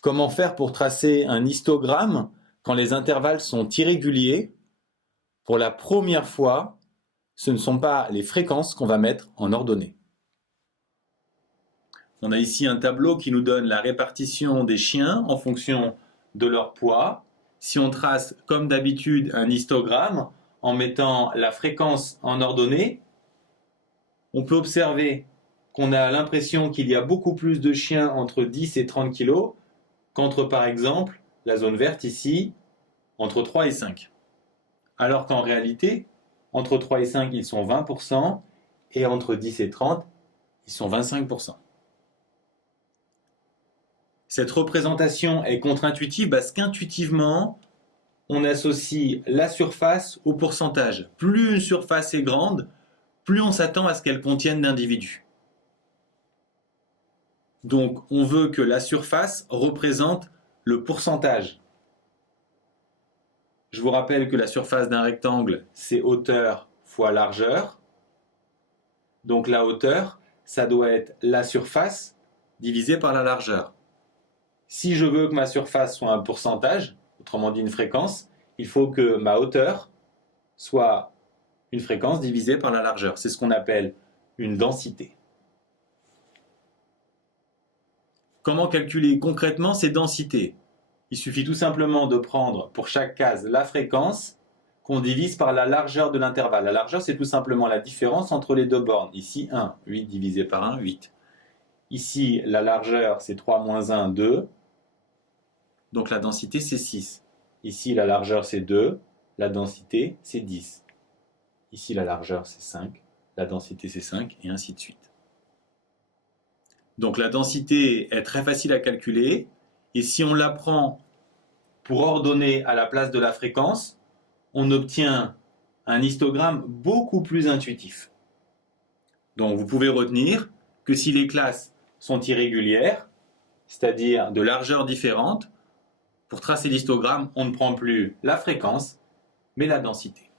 Comment faire pour tracer un histogramme quand les intervalles sont irréguliers? Pour la première fois, ce ne sont pas les fréquences qu'on va mettre en ordonnée. On a ici un tableau qui nous donne la répartition des chiens en fonction de leur poids. Si on trace comme d'habitude un histogramme en mettant la fréquence en ordonnée, on peut observer qu'on a l'impression qu'il y a beaucoup plus de chiens entre 10 et 30 kg qu'entre par exemple la zone verte ici, entre 3 et 5. Alors qu'en réalité, entre 3 et 5, ils sont 20% et entre 10 et 30, ils sont 25%. Cette représentation est contre-intuitive parce qu'intuitivement, on associe la surface au pourcentage. Plus une surface est grande, plus on s'attend à ce qu'elle contienne d'individus. Donc, on veut que la surface représente le pourcentage. Je vous rappelle que la surface d'un rectangle, c'est hauteur fois largeur. Donc la hauteur, ça doit être la surface divisée par la largeur. Si je veux que ma surface soit un pourcentage, autrement dit une fréquence, il faut que ma hauteur soit une fréquence divisée par la largeur. C'est ce qu'on appelle une densité. Comment calculer concrètement ces densités? Il suffit tout simplement de prendre pour chaque case la fréquence qu'on divise par la largeur de l'intervalle. La largeur, c'est tout simplement la différence entre les deux bornes. Ici, 1. 8 divisé par 1, 8. Ici, la largeur, c'est 3 moins 1, 2. Donc la densité, c'est 6. Ici, la largeur, c'est 2. La densité, c'est 10. Ici, la largeur, c'est 5. La densité, c'est 5, et ainsi de suite. Donc la densité est très facile à calculer. Et si on la prend pour ordonner à la place de la fréquence, on obtient un histogramme beaucoup plus intuitif. Donc vous pouvez retenir que si les classes sont irrégulières, c'est-à-dire de largeurs différentes, pour tracer l'histogramme, on ne prend plus la fréquence, mais la densité.